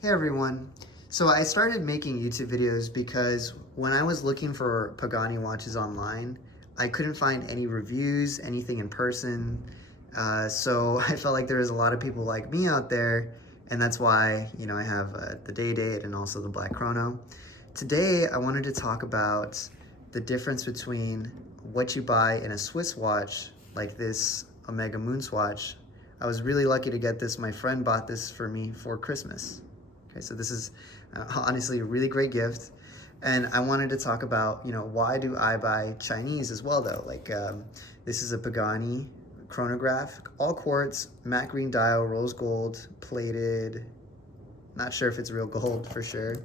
Hey everyone. So I started making YouTube videos because when I was looking for Pagani watches online, I couldn't find any reviews, anything in person. So I felt like there was a lot of people like me out there, and that's why, I have the day date and also the black chrono. Today, I wanted to talk about the difference between what you buy in a Swiss watch, like this Omega Moon Swatch. I was really lucky to get this. My friend bought this for me for Christmas. Okay, so this is honestly a really great gift. And I wanted to talk about, why do I buy Chinese as well though? This is a Pagani chronograph, all quartz, matte green dial, rose gold, plated. Not sure if it's real gold for sure.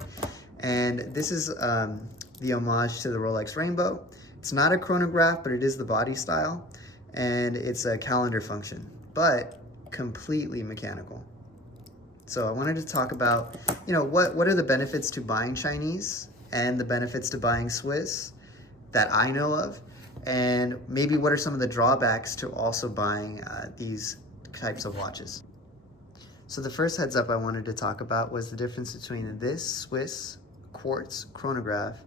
And this is the homage to the Rolex Rainbow. It's not a chronograph, but it is the body style. And it's a calendar function, but completely mechanical. So I wanted to talk about, what are the benefits to buying Chinese and the benefits to buying Swiss that I know of, and maybe what are some of the drawbacks to also buying these types of watches. So the first heads up I wanted to talk about was the difference between this Swiss quartz chronograph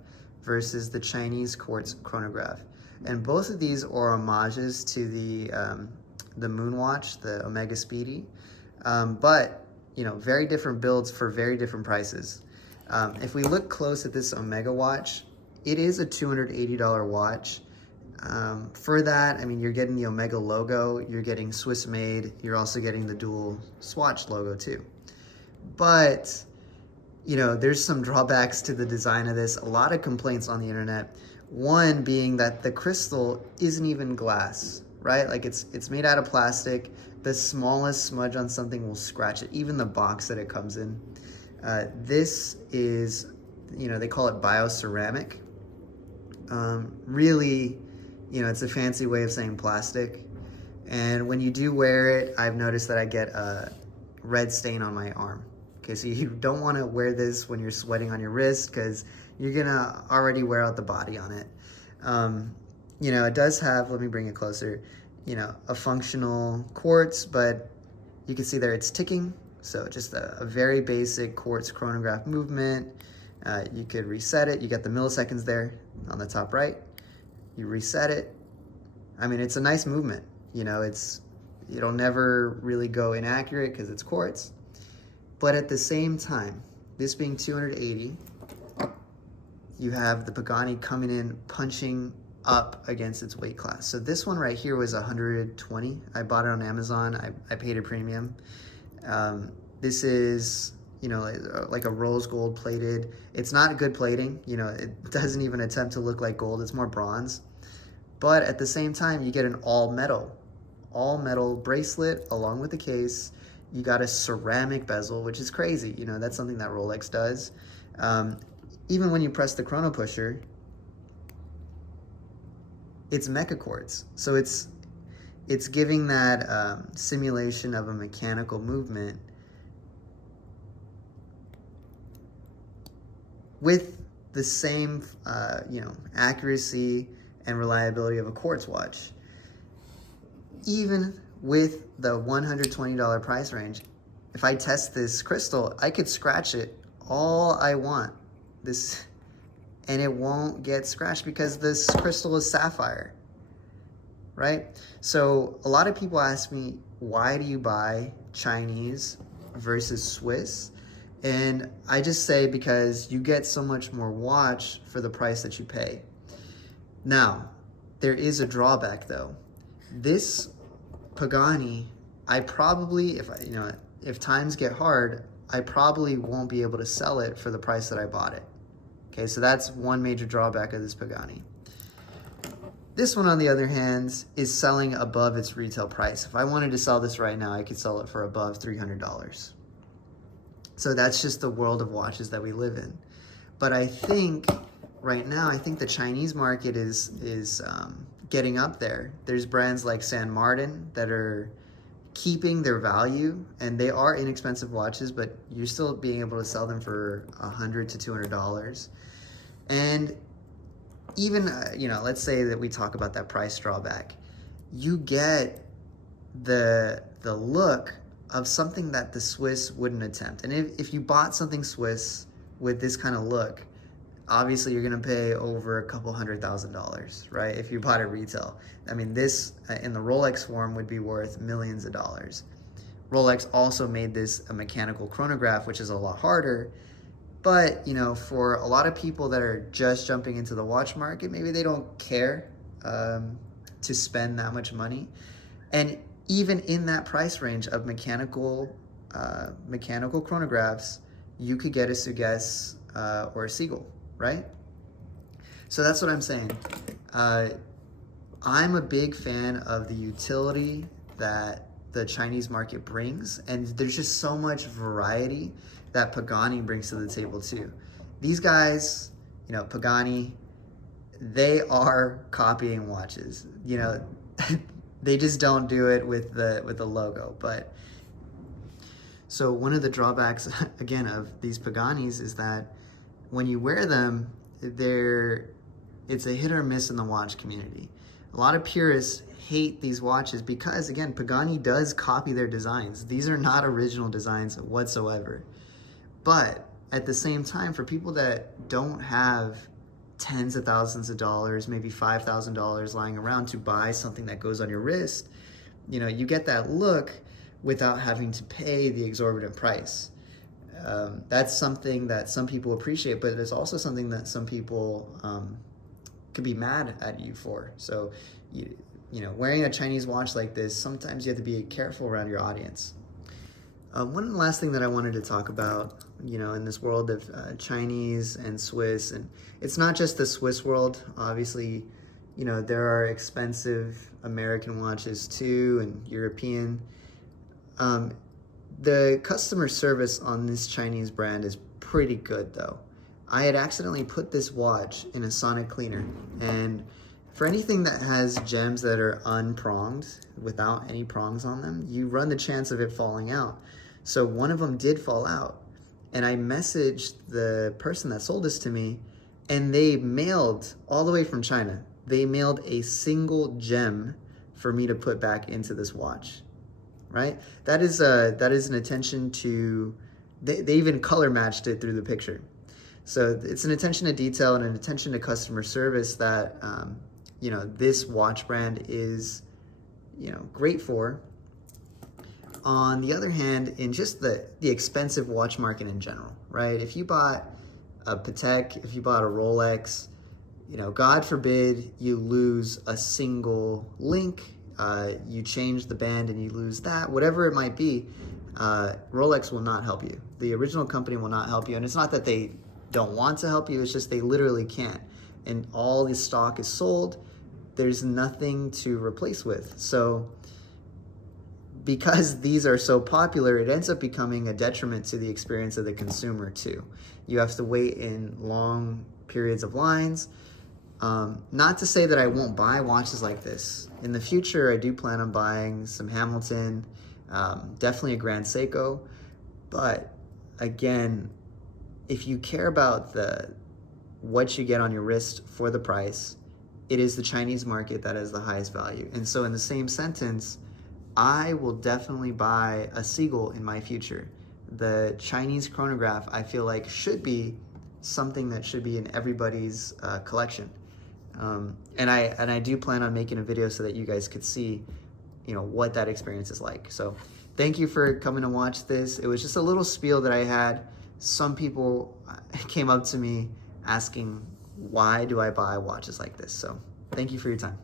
versus the Chinese quartz chronograph. And both of these are homages to the Moon watch, the Omega Speedy, but very different builds for very different prices. If we look close at this Omega watch, it is a $280 watch. For that, you're getting the Omega logo, you're getting Swiss made, you're also getting the dual Swatch logo too. But, there's some drawbacks to the design of this, a lot of complaints on the internet. One being that the crystal isn't even glass, right? Like it's made out of plastic. The smallest smudge on something will scratch it, even the box that it comes in. This is, they call it bioceramic. Really, it's a fancy way of saying plastic. And when you do wear it, I've noticed that I get a red stain on my arm. Okay, so you don't want to wear this when you're sweating on your wrist because you're gonna already wear out the body on it. It does have, let me bring it closer, a functional quartz, but you can see there it's ticking. So just a very basic quartz chronograph movement. You could reset it. You got the milliseconds there on the top right. You reset it. It's a nice movement. It'll never really go inaccurate because it's quartz. But at the same time, this being 280, you have the Pagani coming in, punching up against its weight class. So this one right here was 120. I bought it on Amazon. I paid a premium. This is, like a rose gold plated. It's not good plating. It doesn't even attempt to look like gold. It's more bronze. But at the same time, you get an all metal bracelet along with the case. You got a ceramic bezel, which is crazy. That's something that Rolex does. Even when you press the chrono pusher, it's mecha quartz. So it's giving that simulation of a mechanical movement with the same accuracy and reliability of a quartz watch. Even with the $120 price range, if I test this crystal, I could scratch it all I want. And it won't get scratched because this crystal is sapphire, right? So a lot of people ask me, why do you buy Chinese versus Swiss? And I just say because you get so much more watch for the price that you pay. Now, there is a drawback though. This Pagani, I probably, if times get hard, I probably won't be able to sell it for the price that I bought it. Okay, so that's one major drawback of this Pagani. This one, on the other hand, is selling above its retail price. If I wanted to sell this right now, I could sell it for above $300. So that's just the world of watches that we live in. But I think right now, the Chinese market is getting up there. There's brands like San Martin that are keeping their value, and they are inexpensive watches, but you're still being able to sell them for $100 to $200. And even, let's say that we talk about that price drawback, you get the look of something that the Swiss wouldn't attempt. And if you bought something Swiss with this kind of look, obviously you're gonna pay over a couple $100,000, right? If you bought it retail. I mean, this in the Rolex form would be worth millions of dollars. Rolex also made this a mechanical chronograph, which is a lot harder. But, you know, for a lot of people that are just jumping into the watch market, maybe they don't care to spend that much money. And even in that price range of mechanical chronographs, you could get a Sugues or a Seagull, right? So that's what I'm saying. I'm a big fan of the utility that the Chinese market brings, and there's just so much variety that Pagani brings to the table too. These guys, you know, Pagani, they are copying watches. You know, they just don't do it with the logo. But so one of the drawbacks again of these Paganis is that when you wear them, it's a hit or miss in the watch community. A lot of purists hate these watches because, again, Pagani does copy their designs. These are not original designs whatsoever. But at the same time, for people that don't have tens of thousands of dollars, maybe $5,000 lying around to buy something that goes on your wrist, you know, you get that look without having to pay the exorbitant price. That's something that some people appreciate, but it's also something that some people could be mad at you for. So, you know, wearing a Chinese watch like this, sometimes you have to be careful around your audience. One last thing that I wanted to talk about, you know, in this world of Chinese and Swiss, and it's not just the Swiss world. Obviously, you know, there are expensive American watches too, and European. The customer service on this Chinese brand is pretty good though. I had accidentally put this watch in a sonic cleaner, and for anything that has gems that are unpronged, without any prongs on them, you run the chance of it falling out. So one of them did fall out, and I messaged the person that sold this to me, and they mailed all the way from China. They mailed a single gem for me to put back into this watch, right? That is an attention to, they even color matched it through the picture. So it's an attention to detail and an attention to customer service that, you know, this watch brand is, you know, great for. On the other hand, in just the expensive watch market in general, right? If you bought a Patek, if you bought a Rolex, you know, God forbid you lose a single link, you change the band and you lose that, whatever it might be, Rolex will not help you. The original company will not help you. And it's not that they don't want to help you, it's just they literally can't. And all the stock is sold, there's nothing to replace with. So because these are so popular, it ends up becoming a detriment to the experience of the consumer too. You have to wait in long periods of lines. Not to say that I won't buy watches like this. In the future, I do plan on buying some Hamilton, definitely a Grand Seiko. But again, if you care about what you get on your wrist for the price, it is the Chinese market that has the highest value. And so in the same sentence, I will definitely buy a Seagull in my future. The Chinese chronograph, I feel like, should be something that should be in everybody's collection. And I do plan on making a video so that you guys could see, you know, what that experience is like. So thank you for coming to watch this. It was just a little spiel that I had. Some people came up to me asking, why do I buy watches like this? So thank you for your time.